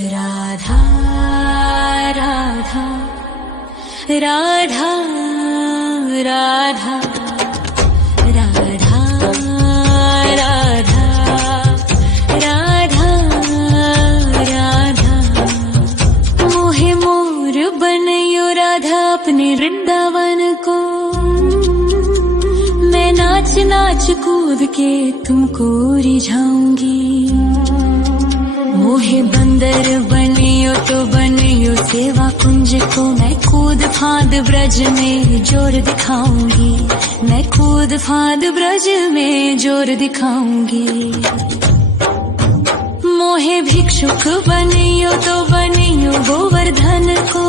राधा राधा राधा राधा राधा राधा राधा राधा मोहे मोर बनयो राधा अपने वृंदावन को। मैं नाच नाच कूद के तुमको रिझाऊंगी। मोहे बंदर बनियो तो बनियो सेवा कुंज को। मैं कूद फांद ब्रज में जोर दिखाऊंगी। मैं कूद फांद ब्रज में जोर दिखाऊंगी। मोहे भिक्षुक बनियो तो बनियो गोवर्धन को।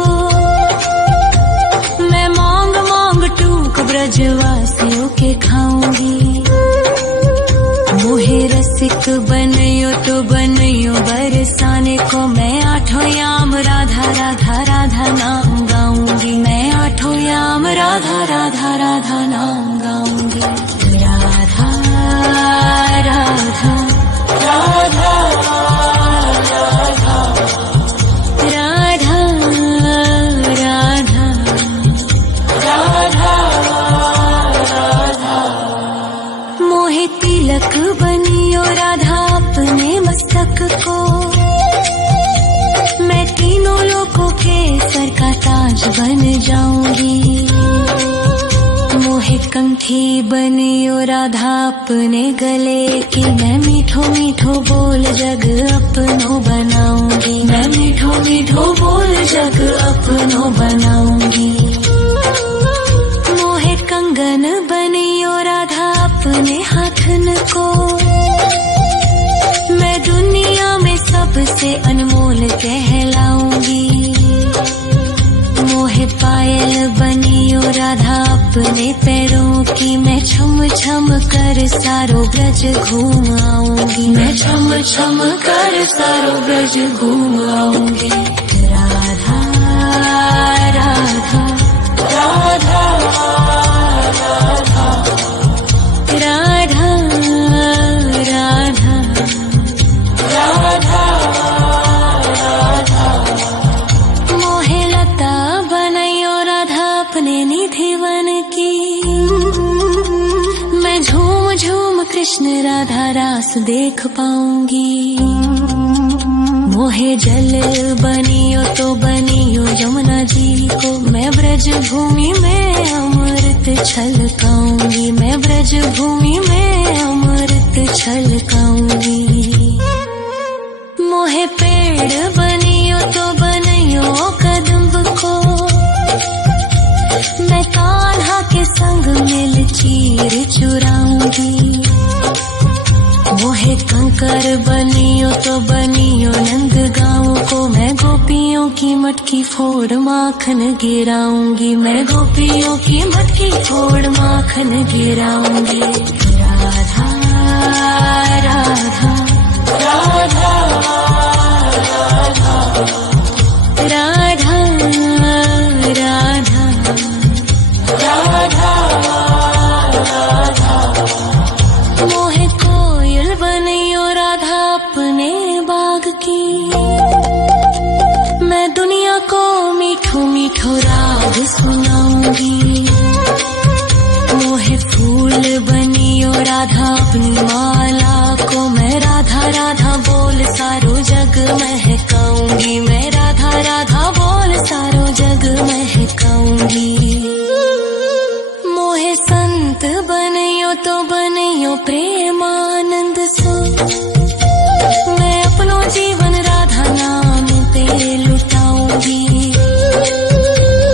मैं मांग मांग टूक ब्रजवासियों के खाऊंगी। मोहे रसिक बनियो तो बनियो बरसाने को। मैं आठों याम राधा राधा राधा नाम गाऊंगी। मैं आठों याम राधा राधा राधा नाम गाऊंगी। राधा राधा राधा राधा राधा राधा राधा मोहे तिलक बनियो राधा अपने मस्तक को। मैं तीनों लोगों के सर का ताज बन जाऊंगी। मोहे कंठी बनियो राधा अपने गले की। मैं मीठो मीठो बोल जग अपनो बनाऊंगी। मैं मीठो मीठो बोल जग अपनो बनाऊंगी। मोहे कंगन बनियो राधा अपने हाथन को। मैं दुनिया में सबसे अनमोल कहलाऊंगी। मोहे पायल बनियो राधा अपने पैरों की। मैं छम छम कर सारो ब्रज घूम आऊंगी। मैं छम छम कर सारो ब्रज घूम आऊंगी। राधा राधा राधा राधा राधा राधा राधा मोहे लता बनयो राधा अपने निधि वन की। मैं झूम झूम कृष्ण राधा रास देख पाऊंगी। मोहे जल बनियो तो बनियो यमुना जी को। मैं ब्रज भूमि में अमृत छलकाऊंगी। मैं ब्रज भूमि में अमृत छलकाऊंगी। मोहे पेड़ बनियो तो बनियो कदम्ब को। मैं कान्हा के संग मिल चीर चुराऊंगी। मोहे कंकर बनियो तो बनियो नंद गाँव को। मैं गोपियों की मटकी फोड़ माखन गिराऊंगी। मैं गोपियों की मटकी फोड़ माखन गिराऊंगी। राधा राधा राधा राधा राधा राधा राधा मोहे कोयल बनियो राधा अपने बाग की। मैं दुनिया को मीठो मीठो राग सुनाऊंगी। मोहे फूल बनियो राधा अपनी माला को। मैं राधा राधा बोल सारो जग महकाऊंगी। मैं राधा राधा बोल सारो जग महकाऊंगी। मोहे संत बनियो तो बनियो प्रेमानंद सो। मैं अपनो जीवन राधा नाम पे लुटाऊंगी।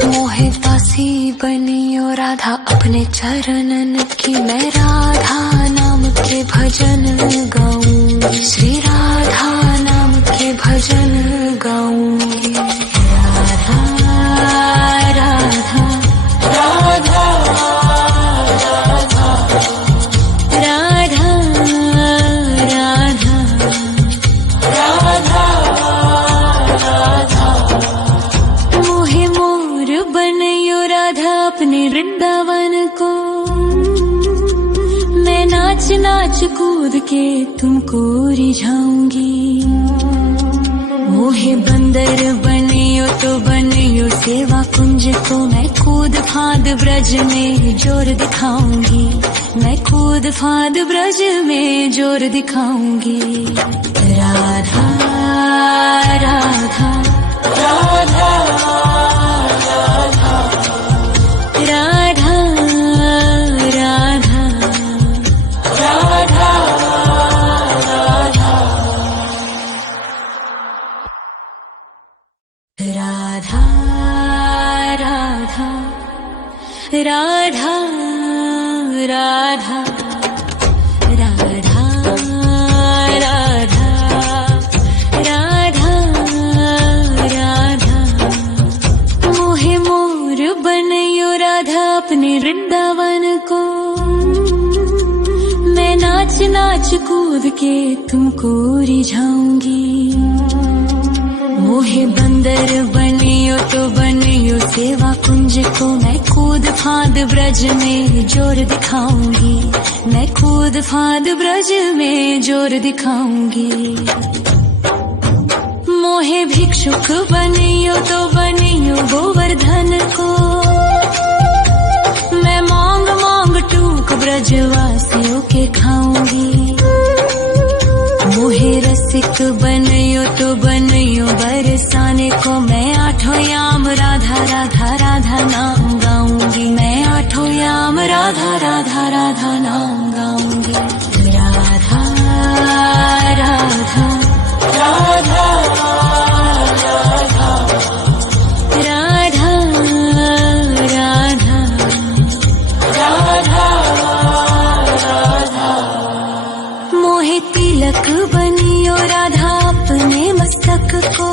मोहे दासी बनियो राधा अपने चरणन की। मैं राधा नाम के भजन गाऊंगी। श्री राधा नाम के भजन गाऊंगी। राधा राधा राधा राधा राधा राधा राधा मोहे मोर बनयो राधा अपने वृंदावन को। मैं नाच नाच कूद के तुमको रिझाऊंगी। मोहे बंदर बनियो तो बनियो सेवा कुंज को मैं कूद फाद ब्रज में जोर दिखाऊंगी, मैं कूद फाद ब्रज में जोर दिखाऊंगी। राधा राधा राधा राधा राधा राधा राधा राधा राधा राधा राधा राधा राधा राधा मोहे मोर बनयो राधा अपने वृंदावन को, मैं नाच नाच कूद के तुमको रिझाऊंगी। मोहे बंदर बनियो तो बनियो सेवा कुंज को मैं कूद फाद ब्रज में जोर दिखाऊंगी, मैं कूद फाद ब्रज में जोर दिखाऊंगी। मोहे भिक्षुक बनियो तो बनियो गोवर्धन को, मैं मांग मांग टूक ब्रजवासियों के खाऊंगी। मोहे रसिक बनियो तो बनियो बरसाने को, मैं आठों याम राधा राधा राधा नाम गाऊंगी, मैं आठों याम राधा राधा राधा नाम गाऊंगी। राधा राधा राधा राधा राधा राधा राधा मोहे तिलक बनियो राधा अपने मस्तक को,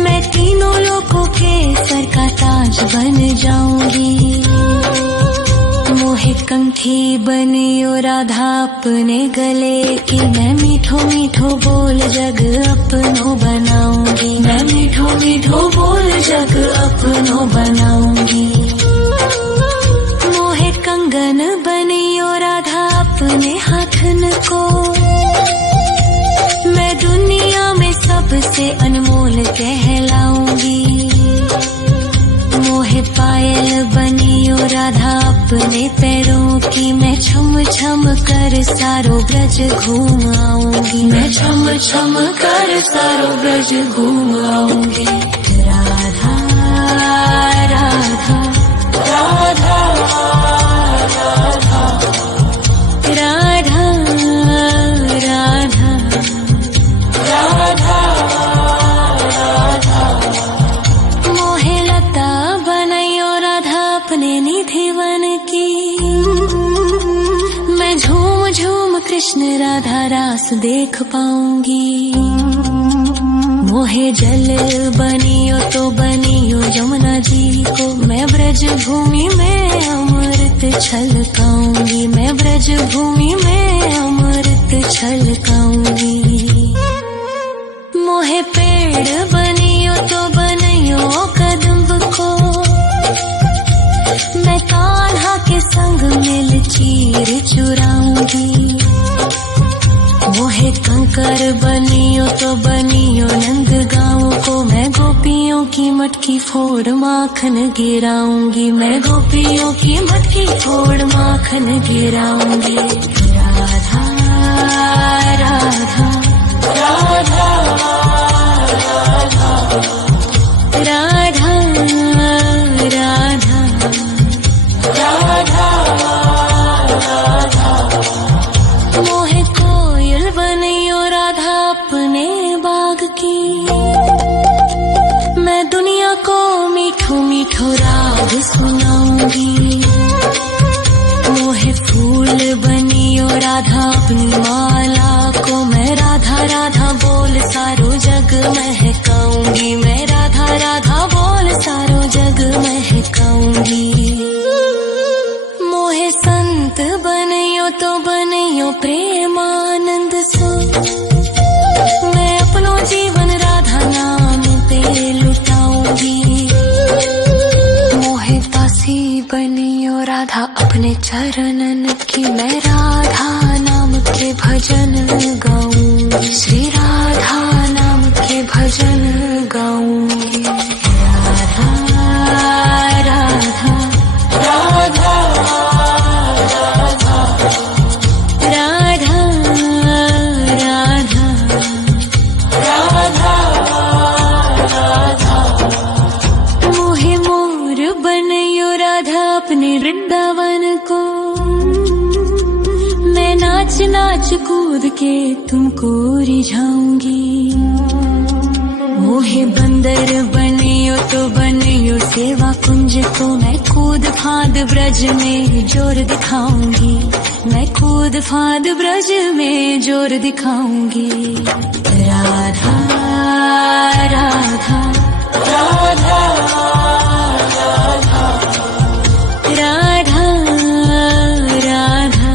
मैं तीनों लोगों के सर का ताज बन जाऊंगी। मोहे कंठी बनियो राधा अपने गले की, मैं मीठो मीठो बोल जग अपनो बनाऊंगी, मैं मीठो मीठो बोल जग अपनो बनाऊंगी। मोहे कंगन बनियो राधा अपने हाथन को, मैं दुनिया में सबसे अनमोल कहलाऊंगी। मोहे पायल बनियो राधा अपने पैरों की, मैं छम छम कर सारो ब्रज घूम आऊंगी, मैं छम छम कर सारो ब्रज घूम आऊंगी। राधा राधा राधा राधा राधा राधा राधा मोहे लता बनयो राधा अपने निधि वन की, मैं झूम झूम कृष्ण राधा रास देख पाऊंगी। मोहे जल बनियो तो बनियो यमुना जी को, मैं ब्रज भूमि में अमृत छलकाऊंगी, मैं ब्रज भूमि में अमृत छलकाऊंगी। मोहे पेड़ बनियो तो बनियो कदम्ब को, मैं कान्हा के संग मिल चीर चुराऊंगी। मोहे कंकर बनियो तो बनियो नंद गाँव को, मैं गोपियों की मटकी फोड़ माखन गिराऊंगी, मैं गोपियों की मटकी फोड़ माखन गिराऊंगी। राधा राधा राधा राधा राधा राधा राधा मोहे कोयल बनियो राधा अपने बाग की, मैं दुनिया को मीठो मीठो राग सुनाऊंगी। मोहे फूल बनियो राधा अपनी माला को, मैं राधा राधा बोल सारो जग महकाऊंगी, मैं राधा राधा बोल सारो जग महकाऊंगी। मोहे संत बनियो तो बनियो प्रेमानंद सो, मैं अपनो जीवन राधा नाम पे लुटाऊंगी। मोहे दासी बनियो राधा अपने चरणन की, मैं राधा नाम के भजन गाऊंगी, श्री राधा नाम के के तुमको रिझाऊंगी। मोहे बंदर बनियो तो बनियो सेवा कुंज को, मैं कूद फांद ब्रज में जोर दिखाऊंगी। मैं कूद फांद ब्रज में जोर दिखाऊंगी। राधा राधा राधा राधा राधा राधा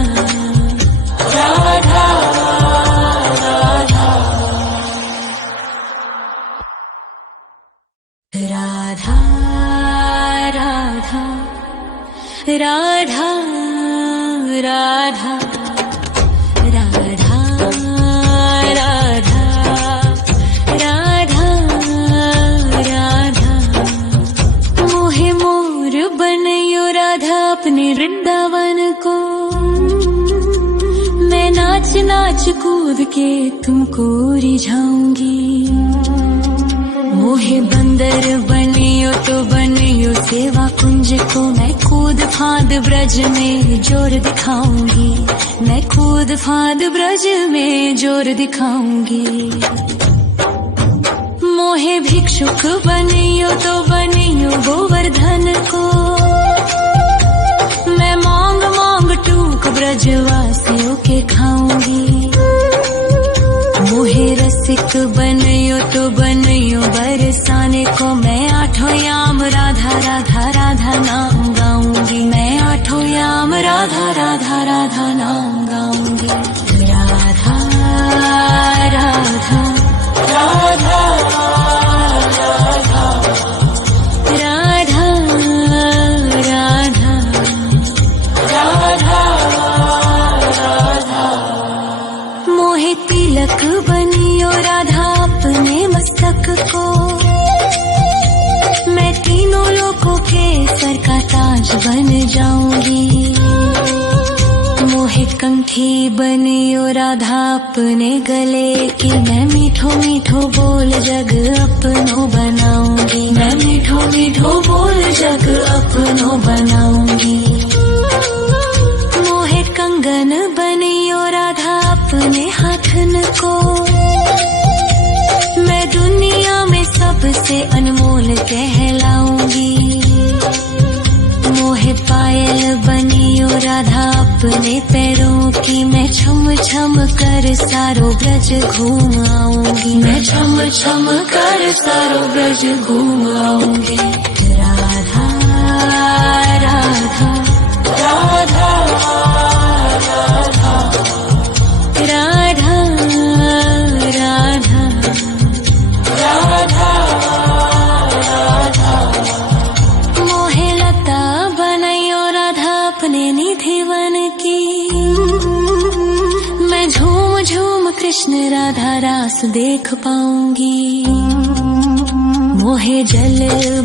राधा राधा राधा राधा राधा राधा राधा। मोहे मोर बनयो राधा अपने वृंदावन को, मैं नाच नाच कूद के तुमको रिझाऊंगी। मोहे बंदर बनियो तो बनियो सेवा कुंज को, मैं कूद फांद ब्रज में जोर दिखाऊंगी। मैं कूद फांद ब्रज में जोर दिखाऊंगी। मोहे भिक्षुक बनियो तो बनियो गोवर्धन को, मैं मांग मांग टूक ब्रजवासियों के खाऊंगी। मोहे रसिक बनियो तो बनियो बरसाने को, मैं आठों याम राधा राधा राधा नाम गाऊंगी। मैं आठों याम राधा राधा राधा नाम गाऊंगी। राधा राधा राधा राधा राधा राधा राधा। मोहे तिलक बनियो राधा अपने मस्तक को, मैं तीनों लोगों के सर का ताज बन जाऊंगी। मोहे कंठी बनियो राधा अपने गले की, मैं मीठो मीठो बोल जग अपनो बनाऊंगी। मैं मीठो मीठो बोल जग अपनो बनाऊंगी। मोहे कंगन बनियो राधा अपने हाथन को, मैं दुनिया में सबसे अनमोल कहलाऊंगी। मोहे पायल बनियो राधा अपने पैरों की, मैं छम छम कर सारो ब्रज घूम आऊंगी। मैं छम छम कर सारो ब्रज घूम आऊंगी। राधा राधा राधा राधा राधा राधा राधा राधा। मोहे लता बनयो राधा अपने निधिवन की, मैं झूम झूम कृष्ण राधा रास देख पाऊंगी। मोहे जल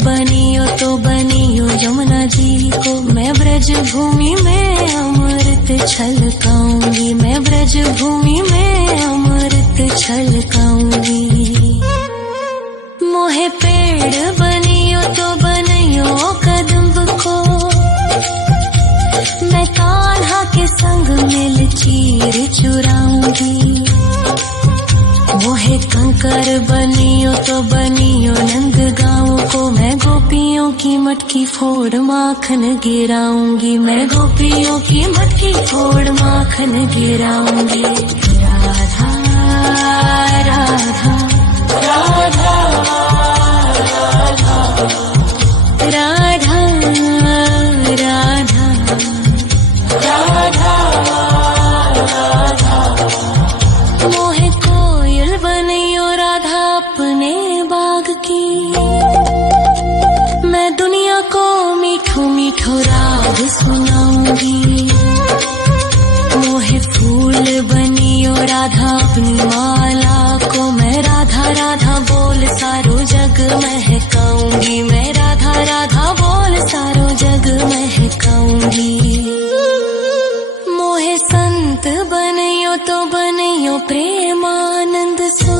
बनियो तो बनियो यमुना जी को, मैं ब्रज भूमि में अमृत छलकाऊंगी। मैं ब्रज भूमि में अमृत छलकाऊंगी। मोहे पेड़ बनियो तो बनियो कदम्ब को, मैं कान्हा के संग मिल चीर चुराऊंगी। मोहे कंकर बनियो तो बनियो नंद गाँव को, मैं गोपियों की मटकी फोड़ माखन गिराऊंगी। मैं गोपियों की मटकी फोड़ माखन गिराऊंगी। राधा राधा राधा राधा राधा राधा राधा। मोहे कोयल बनियो राधा अपने बाग की, मैं दुनिया को मीठो मीठो राग सुनाऊंगी। मोहे फूल बनियो राधा अपनी माला को, मैं राधा राधा बोल सारो जग महकाऊंगी। मैं राधा राधा बोल सारो जग महकाऊंगी। मोहे संत बनियो तो बनियो प्रेमानंद सो,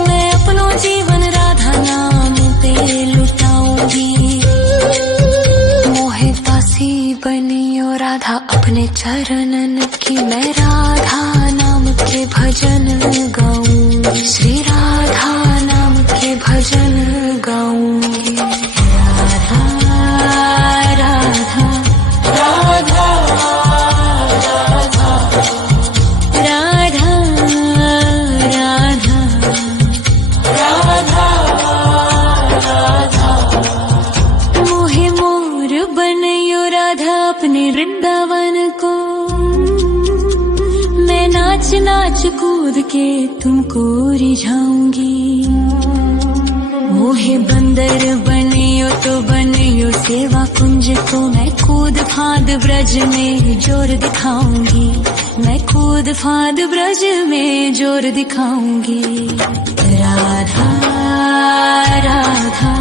मैं अपनो जीवन राधा नाम पे लुटाऊंगी। मोहे दासी बनियो राधा अपने चरणन की, मैं राधा श्री राधा नाम के भजन गाऊंगी। राधा राधा राधा राधा राधा राधा राधा मोहे मोर बनयो राधा अपने वृंदावन को। मैं नाच नाच कूद के तुमको रिझाऊंगी। मोहे बंदर बनियो तो बनियो सेवा कुंज को। मैं कूद फांद ब्रज में जोर दिखाऊंगी। मैं कूद फांद ब्रज में जोर दिखाऊंगी। राधा राधा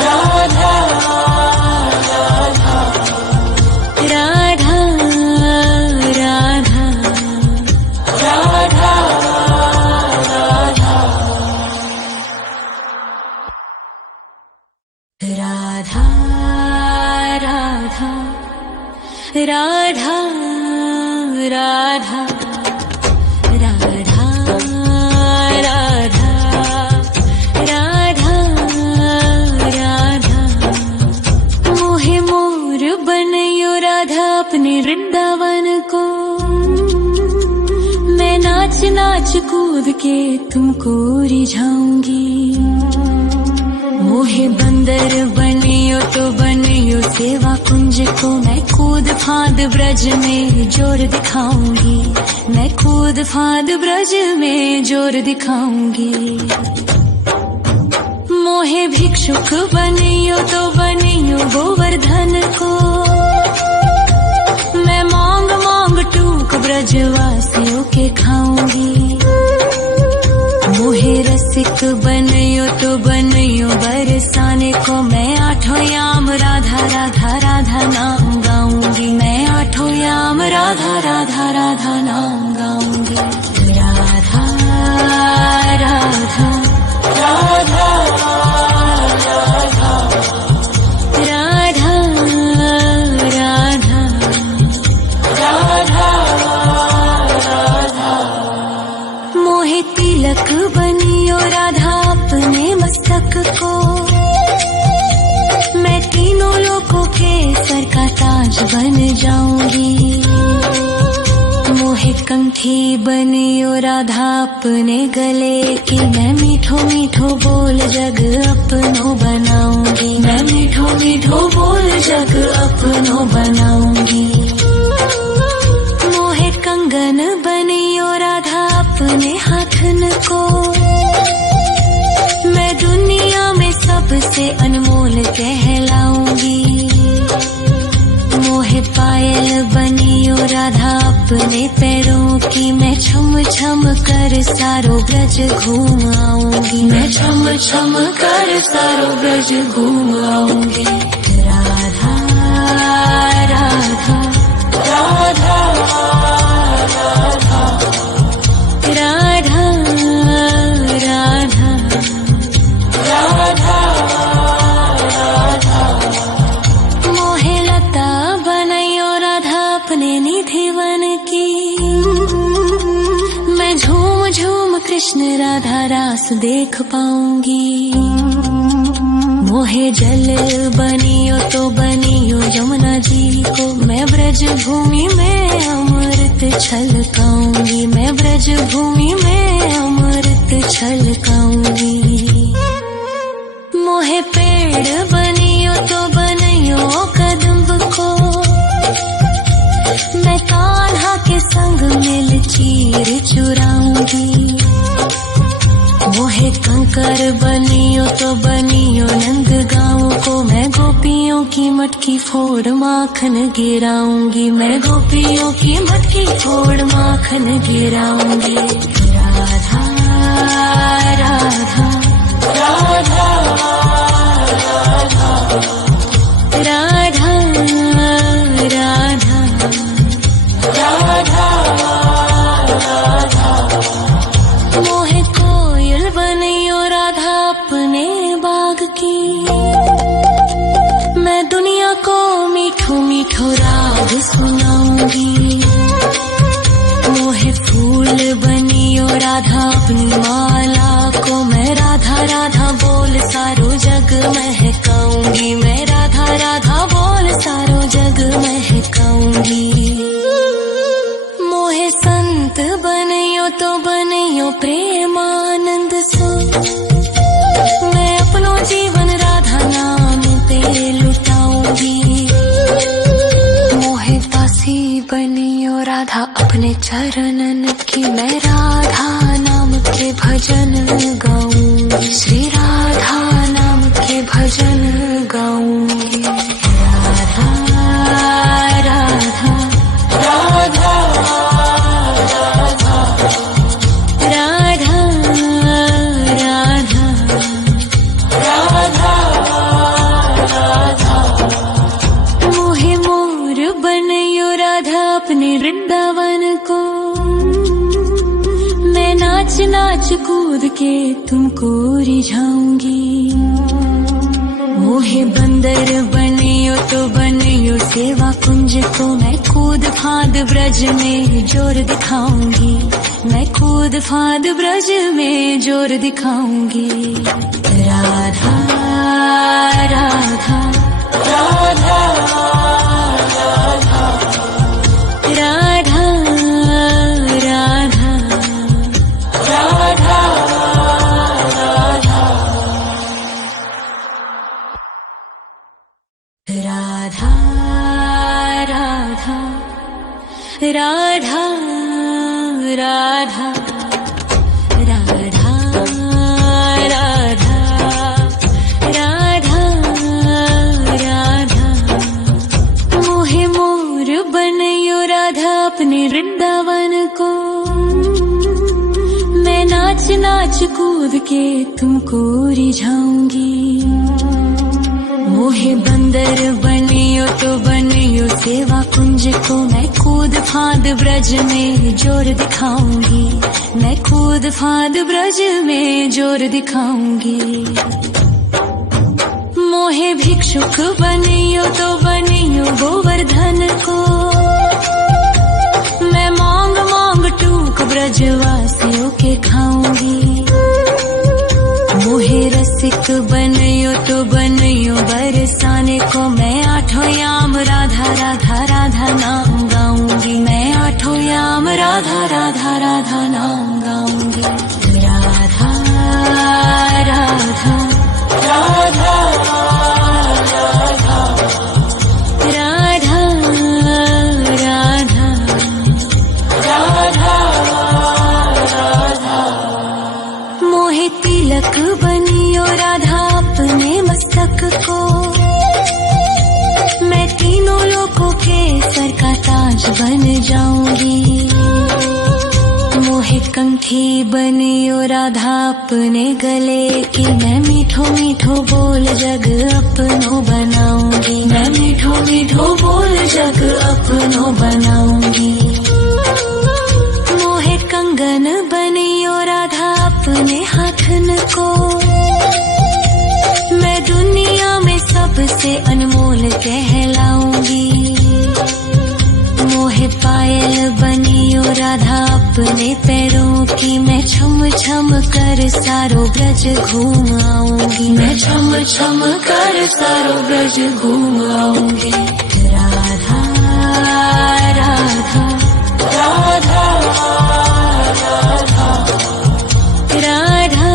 राधा राधा राधा राधा राधा राधा राधा राधा राधा राधा राधा राधा राधा मोहे मोर बनयो राधा अपने वृंदावन को। मैं नाच नाच कूद के तुमको रिझाऊंगी। मोहे बंदर बनियो तो बनियो सेवा कुंज को। मैं कूद फांद ब्रज में जोर दिखाऊंगी। मैं कूद फांद ब्रज में जोर दिखाऊंगी। मोहे भिक्षुक बनियो तो बनियो गोवर्धन को। मैं मांग मांग टूक ब्रजवासियों के खाऊंगी। मोहे रसिक बनयो तो बनयो बरसाने को। मैं आठों याम राधा राधा राधा नाम गाऊंगी। मैं आठों याम राधा राधा राधा नाम गाऊंगी। राधा राधा राधा राधा राधा राधा राधा मोहे तिलक बनियो राधा अपने मस्तक को। मैं तीनों लोगों के सर का ताज बन जाऊंगी। मोहे कंठी बनियो राधा अपने गले की। मैं मीठो मीठो बोल जग अपनो बनाऊंगी। मैं मीठो मीठो बोल जग अपनो बनाऊंगी। मोहे कंगन बनियो राधा अपने हाथन को। मैं दुनिया में सबसे अनमोल कहलाऊंगी। मोहे पायल बनियो राधा अपने पैरों की। मैं छम छम कर सारो ब्रज घूम आऊंगी। मैं छम छम कर सारो ब्रज घूम आऊंगी। राधा राधा राधा राधा राधा राधा राधा राधा मोहे लता बनयो राधा अपने निधि वन की। मैं झूम झूम कृष्ण राधा रास देख पाऊंगी। मोहे जल बनियो तो बनियो यमुना जी को। मैं ब्रज भूमि में अमृत छलकाऊंगी। मैं ब्रज भूमि में अमृत छलकाऊंगी। मोहे पेड़ बनियो तो बनियो कदम्ब को। मैं कान्हा के संग मिल चीर चुराऊंगी। मोहे कंकर बनियो तो बनियो नंद गाँव को। मैं गोपियों की मटकी फोड़ माखन गिराऊंगी। मैं गोपियों की मटकी फोड़ माखन गिराऊंगी। राधा राधा राधा राधा राधा राधा राधा मोहे कोयल बनियो राधा अपने बाग की। मैं दुनिया को मीठो मीठो राग सुनाऊंगी। मोहे फूल बनियो राधा अपनी माला को मैं राधा राधा बोल सारो जग महकाऊंगी, मैं राधा राधा बोल सारो जग महकाऊंगी। मोहे संत बनियो तो बनियो प्रेमानंद सो, मैं अपनो जीवन राधा नाम पे लुटाऊंगी। मोहे दासी बनियो राधा अपने चरणन की, मैं राधा नाम के भजन गाऊंगी, श्री राधा नाम के भजन गाऊंगी। राधा राधा राधा राधा राधा राधा मोहे मोर बनियो राधा अपने वृंदावन को, मैं नाच नाच कूद के तुमको रिझाऊंगी। मोहे बंदर बनियो तो बनियो सेवा कुंज को, मैं कूद फांद ब्रज में जोर दिखाऊंगी, मैं कूद फांद ब्रज में जोर दिखाऊंगी। राधा राधा राधा राधा राधा राधा राधा राधा राधा राधा राधा राधा राधा राधा मोहे मोर बनियो राधा अपने वृंदावन को, मैं नाच नाच कूद के तुमको रिझाऊंगी। मोहे बंदर बनियो तो बनियो सेवा कुंज को, मैं कूद फांद ब्रज में जोर दिखाऊंगी, मैं कूद फांद ब्रज में जोर दिखाऊंगी। मोहे भिक्षुक बनियो तो बनियो गोवर्धन को, मैं मांग मांग टूक ब्रजवासियों के खाऊंगी। मोहे रसिक बनियो तो बनियो बरसाने को, मैं आठों याम राधा राधा राधा नाम गाऊंगी, मैं आठों याम राधा राधा राधा नाम गाऊंगी। राधा राधा राधा राधा राधा राधा राधा मोहे तिलक बनियो राधा अपने मस्तक को, मैं तीनों लोगों के सर का ताज बन जाऊंगी। मोहे कंठी बनियो राधा अपने गले की, मैं मीठो मीठो बोल जग अपनो बनाऊंगी, मैं मीठो मीठो बोल जग अपनो बनाऊंगी। मोहे कंगन बनियो राधा अपने हाथन को, मैं दुनिया में सबसे अनमोल कहलाऊंगी। मोहे पायल बनियो राधा अपने पैरों की, मैं छम छम कर सारो ब्रज घूम आऊंगी, मैं छम छम कर सारो ब्रज घूम आऊंगी। राधा राधा राधा राधा राधा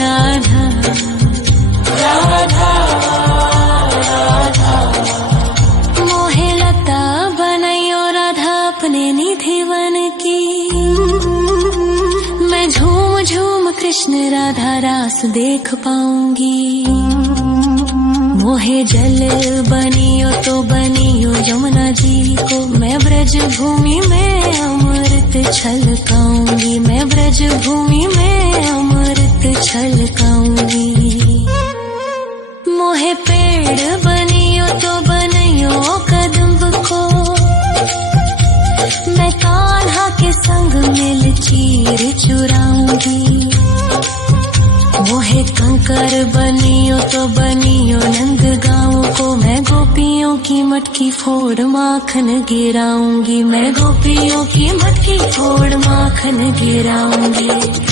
राधा राधा राधा मोहे लता बनयो राधा अपने निधिवन की, मैं झूम झूम कृष्ण राधा रास देख पाऊंगी। मोहे जल बनियो तो बनियो यमुना जी को, मैं ब्रज भूमि में अमृत छलकाऊंगी, मैं ब्रज भूमि में अमृत छलकाऊंगी। मोहे पेड़ बनियो तो बनियो कदम्ब को, मैं कान्हा के संग मिल चीर चुराऊंगी। मोहे शंकर बनियो तो बनियो नंद गाँव को। मैं गोपियों की मटकी फोड़ माखन गिराऊंगी, मैं गोपियों की मटकी फोड़ माखन गिराऊंगी।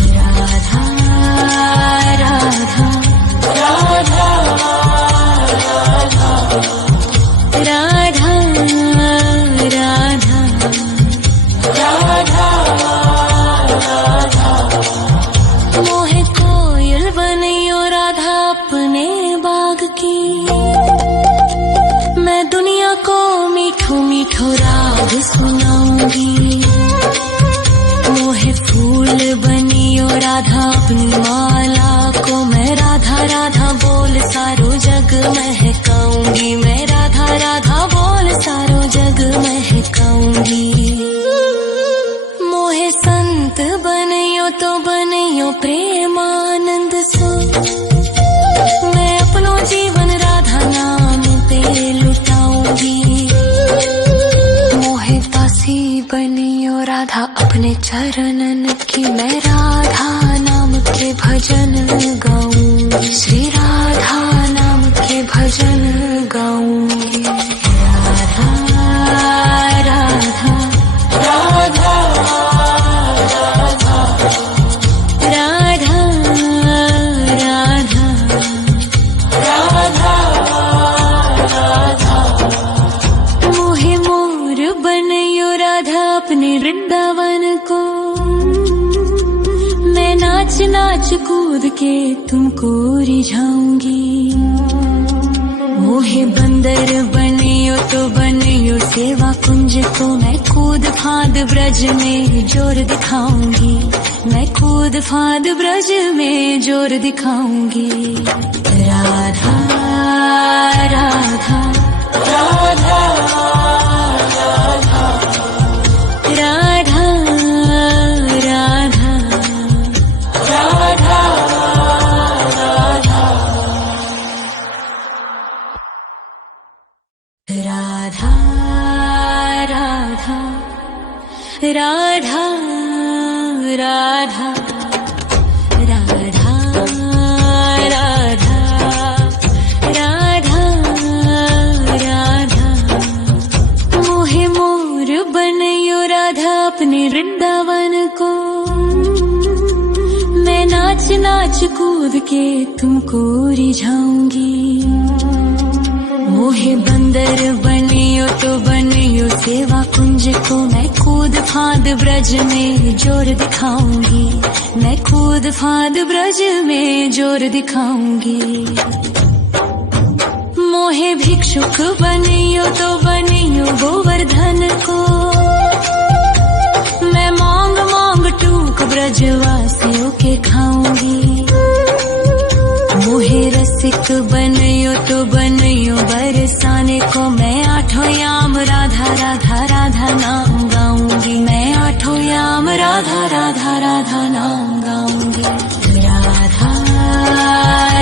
राधा राधा राधा राधा राधा राधा राधा। मोहे कोयल बनियो राधा अपने बाग की। मैं दुनिया को मीठो मीठो राग सुनाऊंगी। मोहे फूल बनियो राधा अपनी माला को। मैं राधा राधा बोल सारो जग महकाऊंगी, मैं राधा राधा बोल सारो जग महकाऊंगी। मोहे संत बनियो तो बनियो प्रेमानंद सो। मैं अपनो जीवन राधा नाम पे लुटाऊंगी। मोहे दासी बनियो राधा अपने चरणन की। मैं राधा नाम के भजन गाऊंगी, श्री राधा नाम के भजन गाऊंगी। राधा राधा राधा राधा राधा राधा राधा। मोहे मोर बनियो राधा अपने वृंदावन को। मैं नाच नाच कूद के तुमको रिझाऊंगी। मोहे बंदर बनियो तो बनियो सेवा कुंज को। मैं कूद फांद ब्रज में जोर दिखाऊंगी, मैं कूद फांद ब्रज में जोर दिखाऊंगी। राधा राधा राधा राधा राधा राधा राधा राधा राधा राधा राधा राधा राधा राधा। मोहे मोर बनियो राधा अपने वृंदावन को। मैं नाच नाच कूद के तुमको रिझाऊंगी। मोहे बंदर बनियो तो बनियो सेवा कुंज को। मैं कूद फांद ब्रज में जोर दिखाऊंगी, मैं कूद फांद ब्रज में जोर दिखाऊंगी। मोहे भिक्षुक बनियो तो बनियो गोवर्धन को। मैं मांग मांग टूक ब्रजवासियों के खाऊंगी। मोहे रसिक बनियो तो बनियो बरसाने को। मैं आठों याम राधा राधा राधा नाम गाऊंगी, मैं आठों याम राधा राधा राधा नाम गाऊंगी। राधा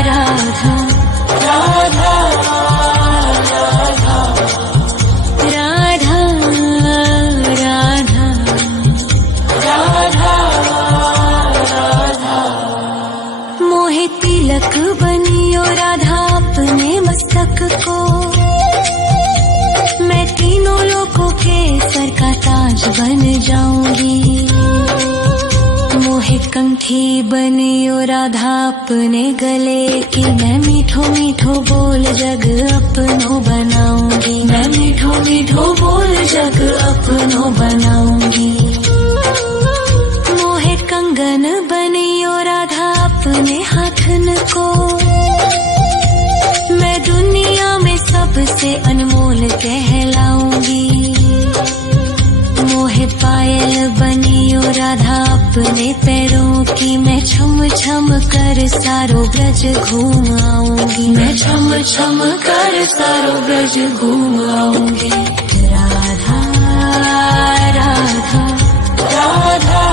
राधा राधा राधा राधा राधा राधा राधा। मोहे तिलक बनियो राधा अपने मस्तक को। मैं तीनों लोगों के सर का ताज बन जाऊंगी। मोहे कंठी बनियो राधा अपने गले की। मैं मीठो मीठो बोल जग अपनो बनाऊंगी, मैं मीठो मीठो बोल जग अपनो बनाऊंगी। मोहे कंगन बनियो राधा अपने हाथन को। मैं दुनिया में सबसे अनमोल कहलाऊंगी। मोहे पायल बनियो राधा अपने पैरों की। मैं छम छम कर सारो ब्रज घूम आऊंगी, मैं छम छम कर सारो ब्रज घूम आऊंगी। राधा राधा राधा राधा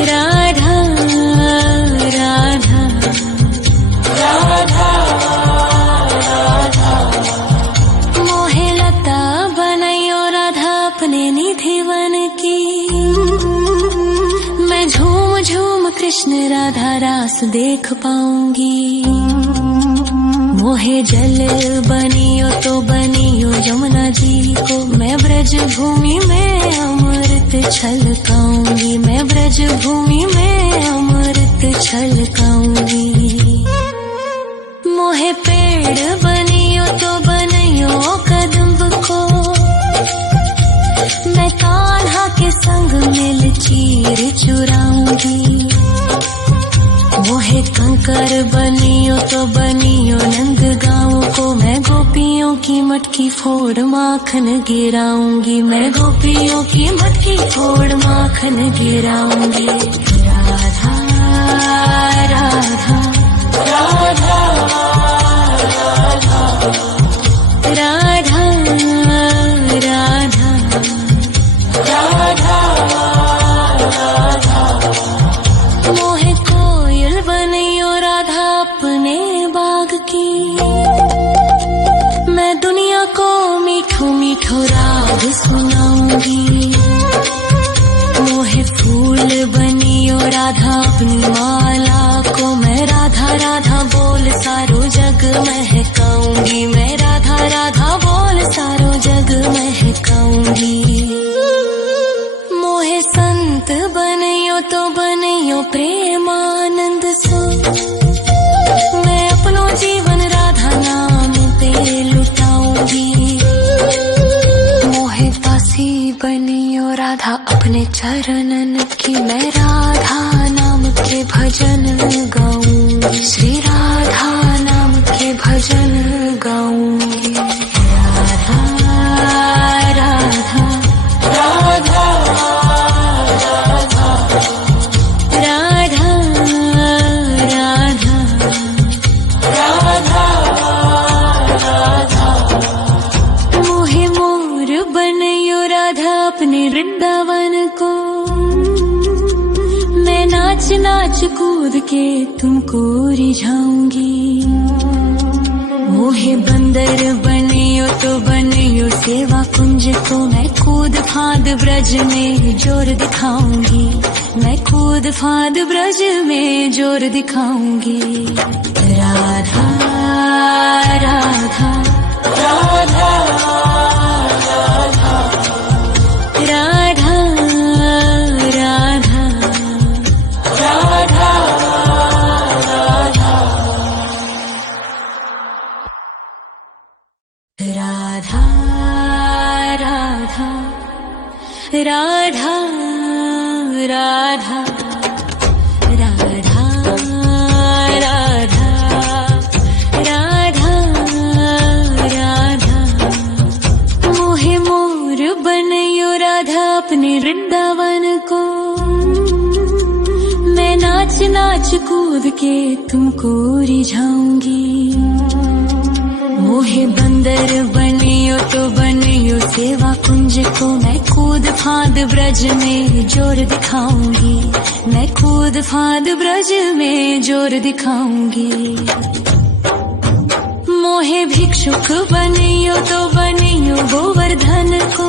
राधा राधा राधा राधा। मोहे लता बनैयो राधा अपने निधिवन की। मैं झूम झूम कृष्ण राधा रास देख पाऊंगी। मोहे जल बनियो तो बनियो यमुना जी को, मैं ब्रज भूमि में अमृत छलकाऊंगी, मैं ब्रज भूमि में अमृत छलकाऊंगी। मोहे पेड़ बनियो तो बनियो कदम्ब को, मैं कान्हा के संग मिल चीर चुराऊंगी। मोहे कंकर बनियो तो बनियो नंद गाँव को, मैं गोपियों की मटकी फोड़ माखन गिराऊंगी, मैं गोपियों की मटकी फोड़ माखन गिराऊंगी। राधा राधा राधा राधा राधा राधा राधा। मोहे कोयल बनियो राधा अपने बाग की, मैं दुनिया को मीठो मीठो राग सुनाऊंगी। मोहे फूल बनियो राधा अपनी माला को, मैं राधा राधा बोल सारो जग महकाऊंगी, मैं राधा राधा बोल सारो जग महकाऊंगी। मोहे संत बनियो तो बनियो प्रेमानंद सो, मैं अपनो जीवन राधा नाम पे लुटाऊंगी। मोहे दासी बनियो राधा अपने चरणन की, मैं राधा नाम के भजन गाऊंगी, श्री राधा नाम के भजन गाऊंगी। राधा राधा राधा राधा राधा राधा राधा। मोहे मोर बनियो राधा अपने वृंदावन को, मैं नाच नाच कूद के तुमको रिझाऊंगी। मोहे बंदर बनियो तो बनियो सेवा कुंज को, मैं कूद फांद ब्रज में जोर दिखाऊंगी, मैं कूद फांद ब्रज में जोर दिखाऊंगी। राधा राधा राधा राधा राधा राधा राधा राधा। राधा राधा राधा राधा राधा राधा राधा राधा। मोहे मोर बनियो राधा अपने वृंदावन को, मैं नाच नाच कूद के तुमको रिझाऊंगी। मोहे बंदर बनियो तो बनियो सेवा कुंज को, मैं कूद फांद ब्रज में जोर दिखाऊंगी, मैं कूद फांद ब्रज में जोर दिखाऊंगी। मोहे भिक्षुक बनियो तो बनियो गोवर्धन को,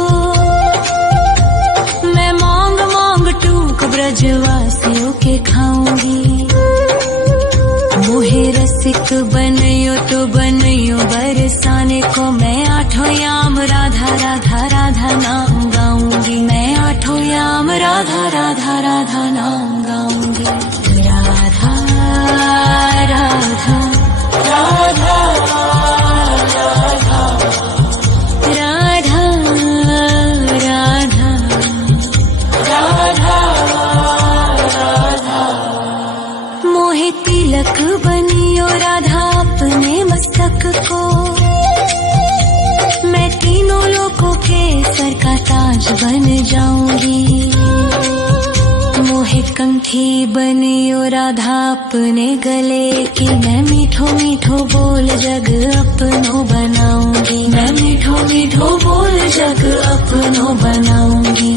मैं मांग मांग टूक ब्रजवासियों के खाऊंगी। मोहे रसिक बनियो तो बनियो बरसाने को, मैं आठों याम राधा राधा राधा नाम गाऊंगी, मैं आठों याम राधा राधा राधा नाम गाऊंगी। राधा राधा राधा राधा राधा राधा राधा। मोहे तिलक बनियो राधा अपने मस्तक को, मैं तीनों लोगों के सर का ताज बन जाऊंगी। मोहे कंठी बनियो राधा अपने गले की, मैं मीठो मीठो बोल जग अपनो बनाऊंगी, मैं मीठो मीठो बोल जग अपनो बनाऊंगी।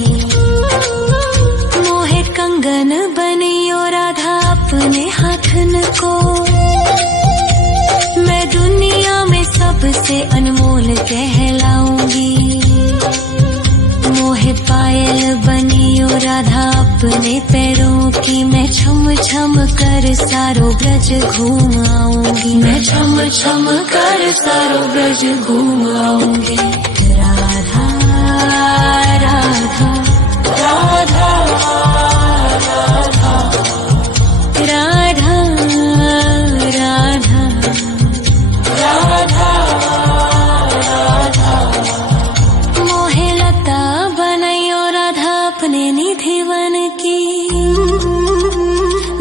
मोहे कंगन बनियो राधा अपने हाथन को, मैं दुनिया में सबसे अनमोल कहलाऊंगी। मोहे पायल पायल बनी ओ राधा अपने पैरों की। मैं छम छम कर सारो ब्रज घूम आऊंगी, मैं छम छम कर सारो ब्रज घूम आऊंगी। राधा राधा राधा राधा राधा राधा राधा। मोहे लता बनाइयो राधा अपने निधि वन की।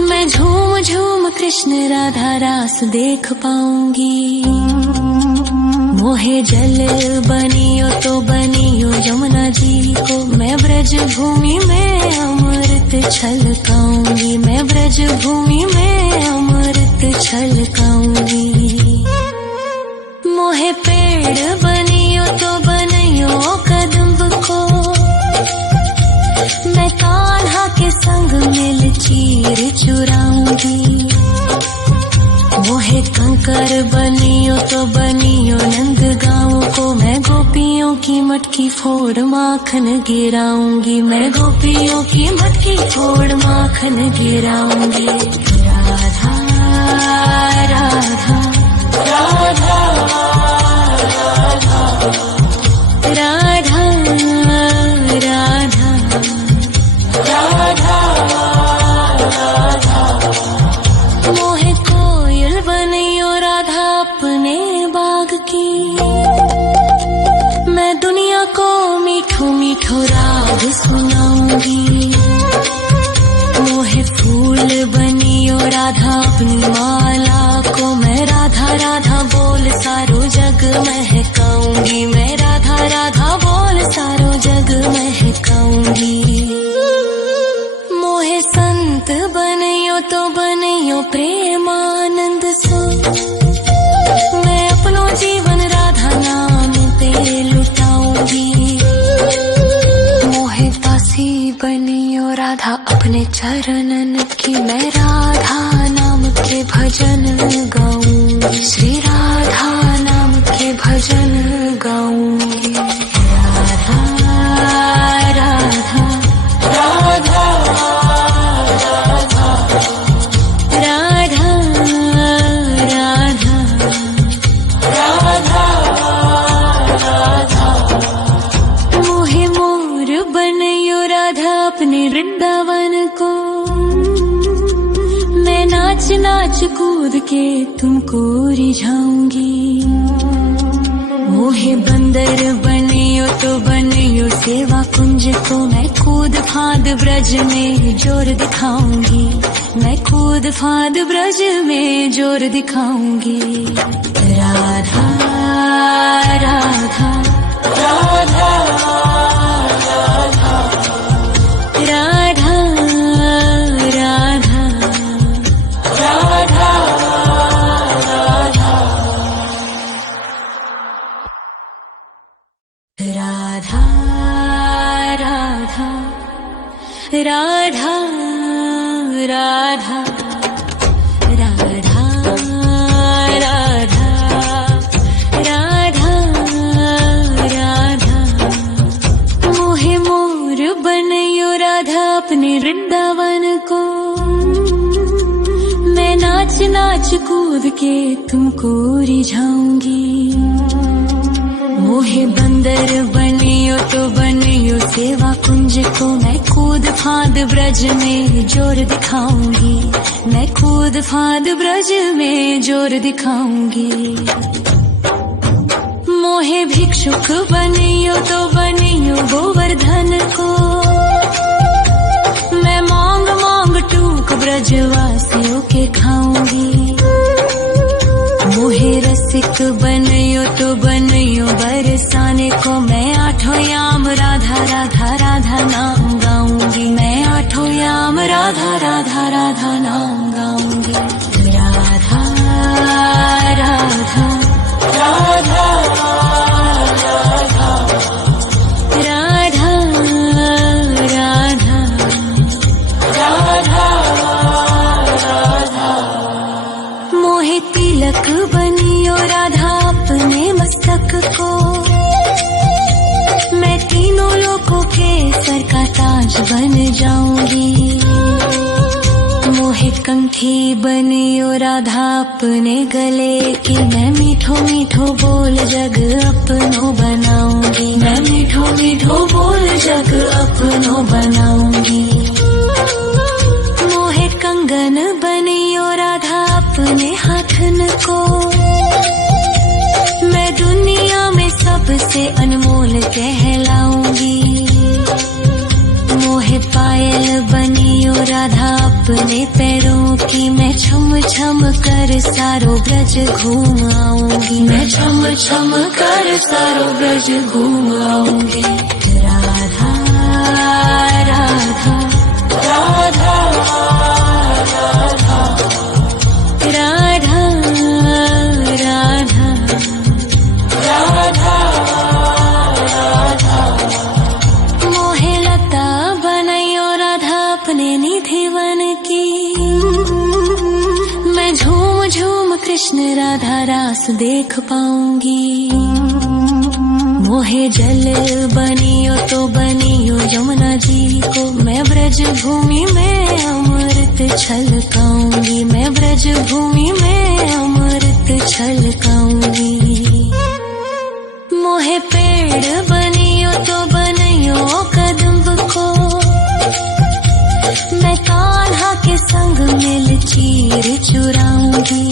मैं झूम झूम कृष्ण राधा रास देख पाऊंगी। मोहे जल बनियो तो बनियो यमुना जी को। मैं ब्रज भूमि में अमृत छलकाऊंगी, मैं ब्रज भूमि में अमृत छलकाऊंगी। मोहे पेड़ बनियो तो बनियो कदम्ब को। मैं कान्हा के संग मिल चीर चुराऊंगी। मोहे कंकर बनियो तो बनियो नंद गाँव को। मैं गोपियों की मटकी फोड़ माखन गिराऊंगी, मैं गोपियों की मटकी फोड़ माखन गिराऊंगी। राधा राधा राधा राधा राधा राधा राधा। मोहे कोयल बनियो राधा अपने बाग की। मैं दुनिया को मीठो मीठो राग सुनाऊंगी। मोहे फूल बनियो राधा अपनी माला को। मैं राधा राधा बोल सारो जग महकाऊंगी, मैं राधा राधा बोल सारो जग महकाऊंगी। मोहे संत बनियो तो बनियो प्रेमानंद सो। मैं अपनो जीवन राधा नाम पे लुटाऊंगी। मोहे दासी बनियो राधा अपने चरणन की। मैं राधा नाम के भजन गाऊंगी, श्री राधा नाम के भजन गाऊंगी। राधा राधा राधा राधा राधा राधा राधा। मोहे मोर बनियो राधा अपने वृंदावन को। मैं नाच नाच कूद के तुमको रिझाऊंगी। मोहे बंदर बनियो तो बनियो सेवा कुंज को। मैं कूद फांद ब्रज में जोर दिखाऊंगी, मैं कूद फांद ब्रज में जोर दिखाऊंगी। राधा राधा राधा राधा राधा राधा राधा राधा राधा राधा राधा राधा राधा राधा राधा। मोहे मोर बनियो राधा अपने वृंदावन को। मैं नाच नाच कूद के तुमको रिझाऊंगी। मोहे बंदर बनियो तो बनियो सेवा कुंज को। मैं कूद फांद ब्रज में जोर दिखाऊंगी, मैं कूद फांद ब्रज में जोर दिखाऊंगी। मोहे भिक्षुक बनियो तो बनियो गोवर्धन को। मैं मांग मांग टूक ब्रजवासियों के खाऊंगी। मोहे रसिक बनियो तो बनियो बरसाने को। मैं आठों याम राधा राधा राधा नाम गाऊंगी, मैं आठों याम राधा राधा राधा नाम गाऊंगी। राधा राधा राधा राधा राधा राधा राधा राधा। मोहे तिलक बनियो राधा अपने मस्तक को। मैं तीनों लोकों केसर का ताज बन जाऊंगी। मोहे कंठी बनियो राधा अपने गले की, मैं मीठो मीठो बोल जग अपनो बनाऊंगी। मैं मीठो मीठो बोल जग अपनो बनाऊंगी। मोहे कंगन बनियो राधा अपने हाथन को, मैं दुनिया में सबसे अनमोल कहलाऊंगी। मोहे पायल बनियो राधा अपने पैरों की, मैं छम छम कर सारो ब्रज घूम आऊंगी। मैं छम छम कर सारो ब्रज घूम आऊंगी। राधा राधा राधा राधा राधा राधा राधा। मोहे लता बनायो राधा अपने निधि वन की, मैं झूम झूम कृष्ण राधा रास देख पाऊंगी। मोहे जल बनियो तो बनियो यमुना जी को, मैं ब्रज भूमि में अमृत छलकाऊंगी। मैं ब्रज भूमि में अमृत छलकाऊंगी। मोहे पेड़ बनियो तो बनियो कदम्ब को, मैं कान्हा के संग मिल चीर चुराऊंगी।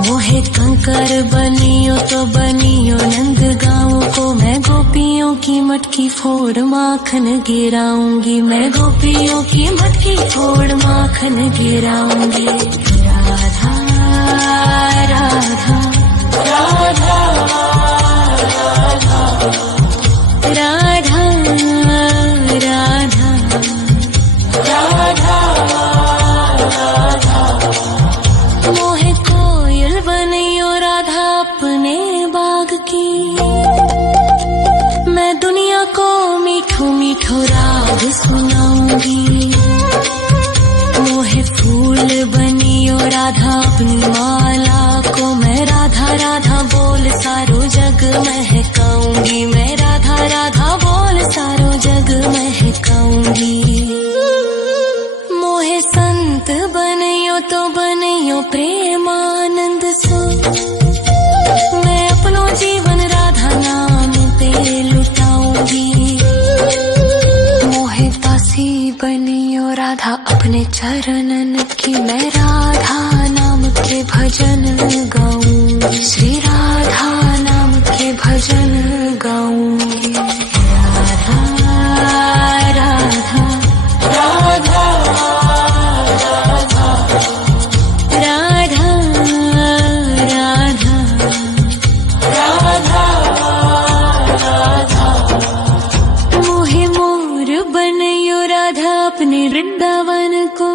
मोहे कंकर बनियो तो बनियो नंद गाँव को, मैं गोपियों की मटकी फोड़ माखन गिराऊंगी। मैं गोपियों की मटकी फोड़ माखन गिराऊंगी। राधा राधा राधा राधा राधा राधा राधा। मोहे कोयल बनियो राधा अपने बाग की, मैं दुनिया को मीठो मीठो राग सुनाऊंगी। मोहे फूल बनियो राधा अपनी माला को, मैं राधा राधा बोल सारो जग महकाऊंगी। मैं राधा राधा बोल सारो जग महकाऊंगी। मोहे संत बनियो तो बनियो प्रेमानंद सो, मैं अपनो जीवन राधा नाम पे लुटाऊंगी। मोहे दासी बनियो राधा अपने चरणन की, मैं राधा नाम के भजन गाऊंगी। श्री राधा नाम के भजन गाऊंगी। राधा राधा राधा राधा राधा राधा राधा। मोहे मोर बनियो राधा अपने वृंदावन को,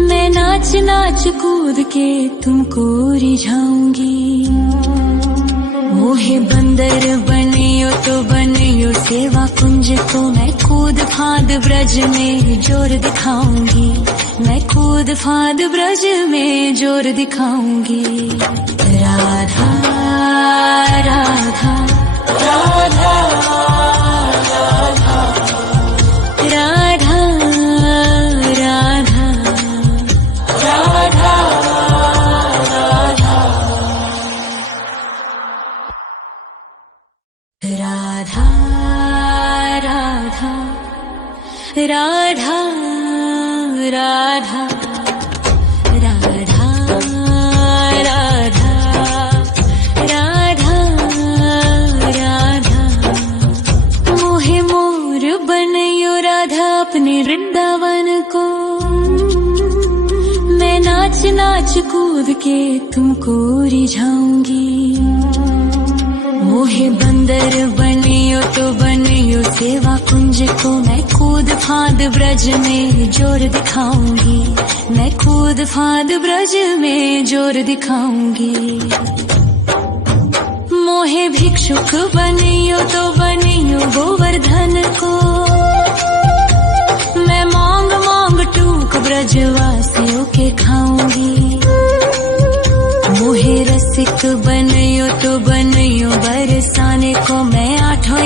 मैं नाच नाच कूद के तुमको रिझाऊंगी। मोहे बंदर बनियो तो बनियो सेवा कुंज को, मैं कूद फांद ब्रज में जोर दिखाऊंगी। मैं कूद फांद ब्रज में जोर दिखाऊंगी। राधा राधा राधा राधा राधा राधा राधा राधा राधा राधा राधा राधा राधा राधा। मोहे मोर बनियो राधा अपने वृंदावन को, मैं नाच नाच कूद के तुमको रिझाऊंगी। मोहे बंदर बनियो तो बनियो सेवा कुंज को, मैं कूद फांद ब्रज में जोर दिखाऊंगी। मैं कूद फांद ब्रज में जोर दिखाऊंगी। मोहे भिक्षुक बनियो तो बनियो गोवर्धन को, मैं मांग मांग टूक ब्रजवासियों के खाऊंगी। मोहे रसिक बनियो तो बनियो बरसाने को, मैं आठों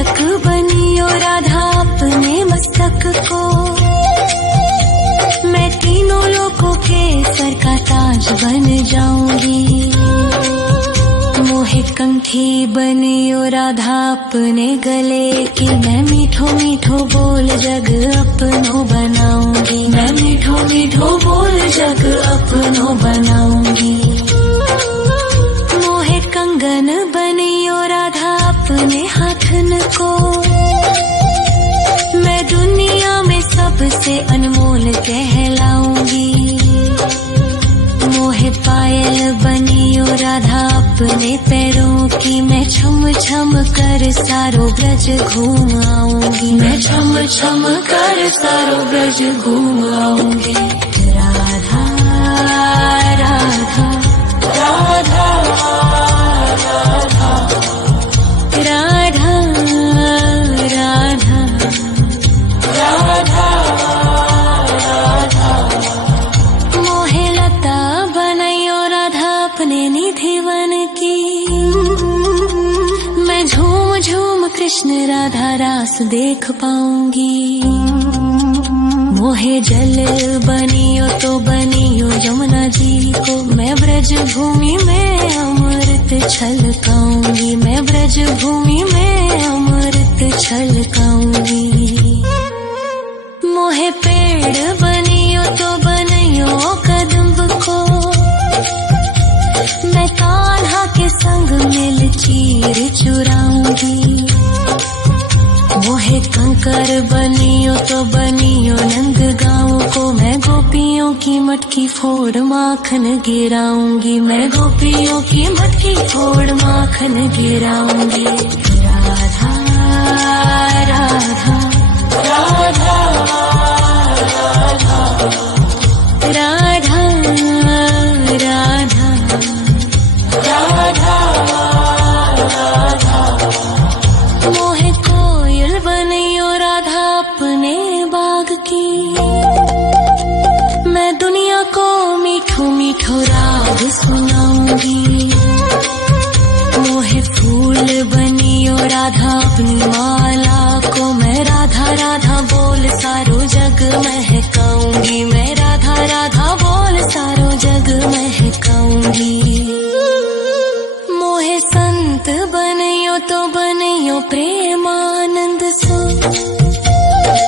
तिलक बनियो राधा अपने मस्तक को, मैं तीनों लोगों के सर का ताज बन जाऊंगी। मोहे कंठी बनियो राधा अपने गले की, मैं मीठो मीठो बोल जग अपनो बनाऊंगी, मैं मीठो मीठो बोल जग अपनो बनाऊंगी। मोहे कंगन बनियो राधा अपने हाथन को, मैं दुनिया में सबसे अनमोल कहलाऊंगी। मोहे पायल बनियो राधा अपने पैरों की, मैं छम छम कर सारो ब्रज घूम आऊंगी, मैं छम छम कर सारो ब्रज घूम आऊंगी। राधा राधा राधा राधा राधा राधा राधा राधा। मोहे लता बनायो राधा अपने निधिवन की, मैं झूम झूम कृष्ण राधा रास देख पाऊंगी। मोहे जल बनियो तो बनियो यमुना जी को, मैं ब्रज भूमि में अमृत छलकाऊंगी, मैं ब्रज भूमि में अमृत छलकाऊंगी। मोहे पेड़ बनियो तो बनियो कदम्ब को, मैं कान्हा के संग मिल चीर चुराऊंगी। मोहे कंकर बनियो तो बनियो नंद गाँव को, मैं गोपियों की मटकी फोड़ माखन गिराऊंगी, मैं गोपियों की मटकी फोड़ माखन गिराऊंगी। राधा राधा राधा राधा राधा राधा राधा। मोहे कोयल बनियो राधा अपने बाग की, मैं दुनिया को मीठो मीठो राग सुनाऊंगी। मोहे फूल बनियो राधा अपनी माला को, मैं राधा राधा बोल सारो जग महकाऊंगी, मैं राधा राधा बोल सारो जग महकाऊंगी। मोहे संत बनियो तो बनियो प्रेमानंद सो,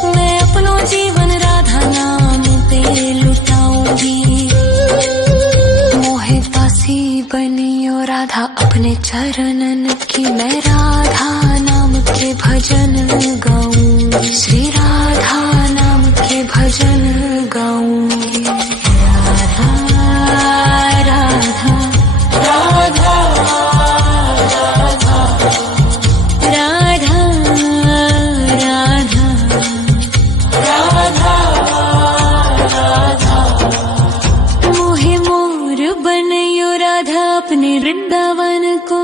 मैं अपनो जीवन राधा नाम पे लुटाऊंगी। मोहे दासी बनियो राधा अपने चरणन की, मैं राधा नाम के भजन गाऊंगी, श्री राधा नाम के भजन गाऊंगी। राधा राधा राधा राधा राधा राधा राधा राधा। मोहे मोर बनियो राधा अपने वृंदावन को,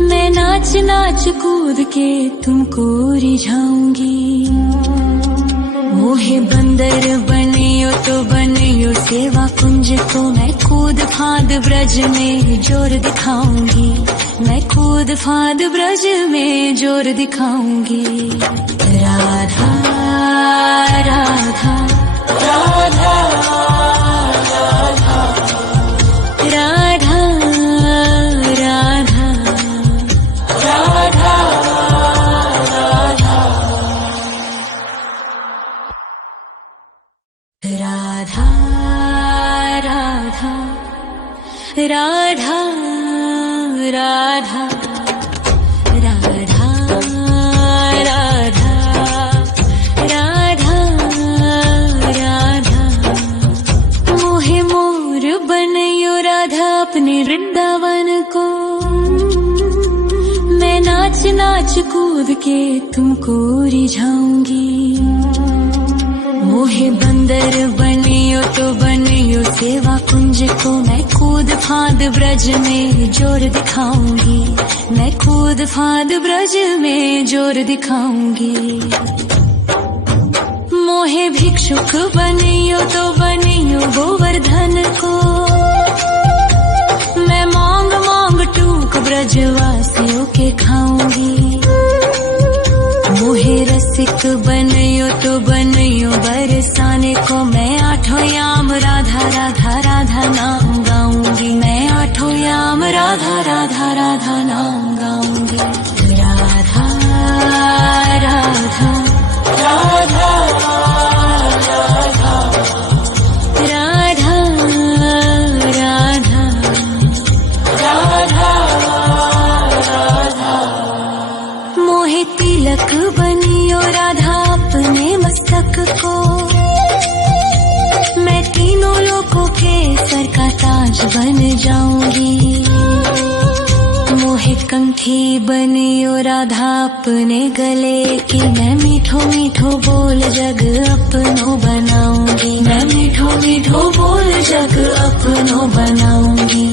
मैं नाच नाच कूद के तुमको रिझाऊंगी। मोहे बंदर बनियो तो बनियो सेवा कुंज को, मैं कूद फांद ब्रज में जोर दिखाऊंगी, मैं कूद फांद ब्रज में जोर दिखाऊंगी। राधा राधा राधा राधा राधा राधा राधा राधा राधा राधा राधा राधा राधा राधा। मोहे मोर बनियो राधा अपने वृंदावन को, मैं नाच नाच कूद के तुमको रिझाऊंगी। मोहे बंदर बनियो तो बनियो सेवा कुंज को, मैं कूद फांद ब्रज में जोर दिखाऊंगी, मैं कूद फांद ब्रज में जोर दिखाऊंगी। मोहे भिक्षुक बनियो तो बनियो गोवर्धन को, मैं मांग मांग टूक ब्रजवासियों के खाऊंगी। साज बन जाऊंगी। मोहे कंठी बनियो राधा अपने गले की, मैं मीठो मीठो बोल जग अपनो बनाऊंगी। मैं मीठो मीठो बोल जग अपनो बनाऊंगी।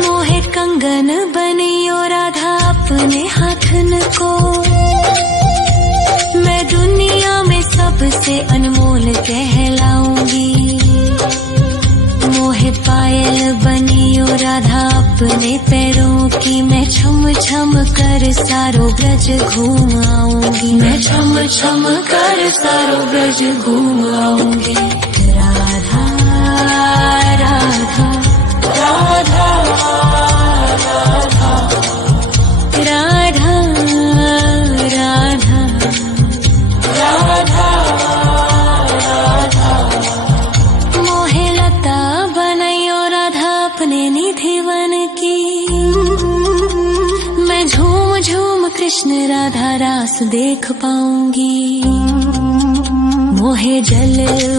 मोहे कंगन बनियो राधा अपने हाथन को, मैं दुनिया में सबसे अनमोल कहलाऊंगी। मोहे पायल बनियो राधा अपने पैरों की, मैं छम छम कर सारो ब्रज घूम आऊंगी। मैं छम छम कर सारो ब्रज घूम आऊंगी। राधा राधा राधा राधा राधा राधा राधा। मोहे लता बनायो राधा अपने निधि वन की, मैं झूम झूम कृष्ण राधा रास देख पाऊंगी। मोहे जल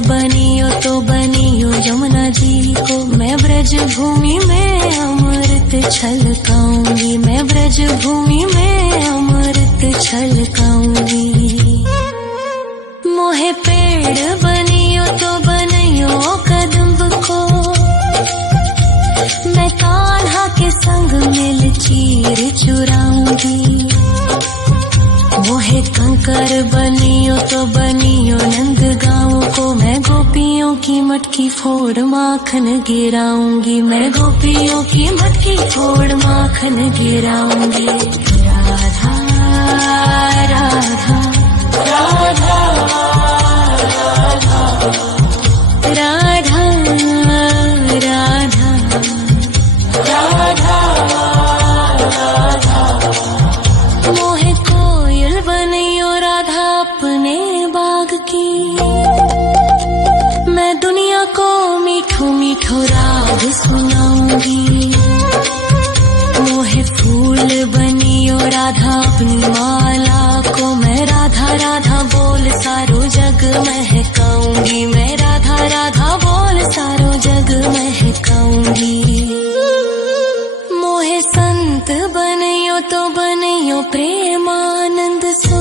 बनियो तो बनियो यमुना जी को, मैं ब्रज भूमि में अमृत छलकाऊंगी। मैं ब्रज भूमि में अमृत छलकाऊंगी। मोहे पेड़ बनियो तो बनियो कदम्ब को, मैं कान्हा के संग मिल चीर चुराऊंगी। मोहे कंकर बनियो तो बनियो नंद गाँव को, मैं गोपियों की मटकी फोड़ माखन गिराऊंगी। मैं गोपियों की मटकी फोड़ माखन गिराऊंगी। राधा राधा राधा राधा राधा राधा राधा। मोहे कोयल बनियो राधा अपने बाग की, मैं दुनिया को मीठो मीठो राग सुनाऊंगी। मोहे फूल बनियो राधा अपनी माला को, मैं राधा राधा बोल सारो जग महकाऊंगी। मैं राधा राधा बोल सारो जग महकाऊंगी। मोहे संत बनियो तो बनियो प्रेमानंद सो,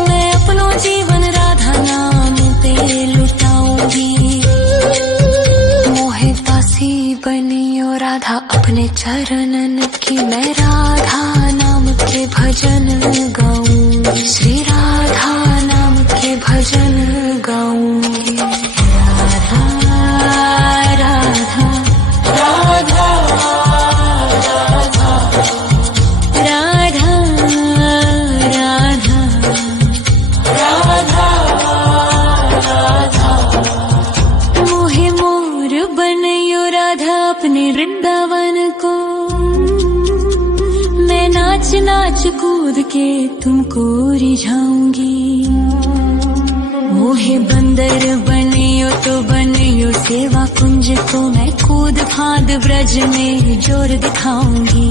मैं अपनो जीवन राधा नाम पे लुटाऊंगी। मोहे दासी बनियो राधा अपने चरणन की, मैं राधा नाम के भजन गाऊंगी। श्री राधा नाम के भजन गाऊंगी। राधा राधा राधा राधा राधा राधा राधा। मोहे मोर बनियो राधा अपने वृंदावन को, मैं नाच नाच कूद के तुमको रिझाऊंगी। मोहे बंदर बनियो तो बनियो सेवा कुंज को, मैं कूद फांद ब्रज में जोर दिखाऊंगी।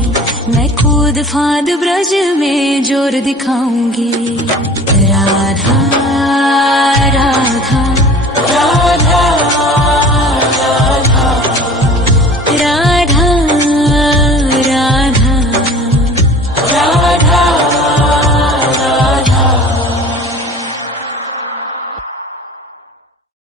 मैं कूद फांद ब्रज में जोर दिखाऊंगी। राधा राधा राधा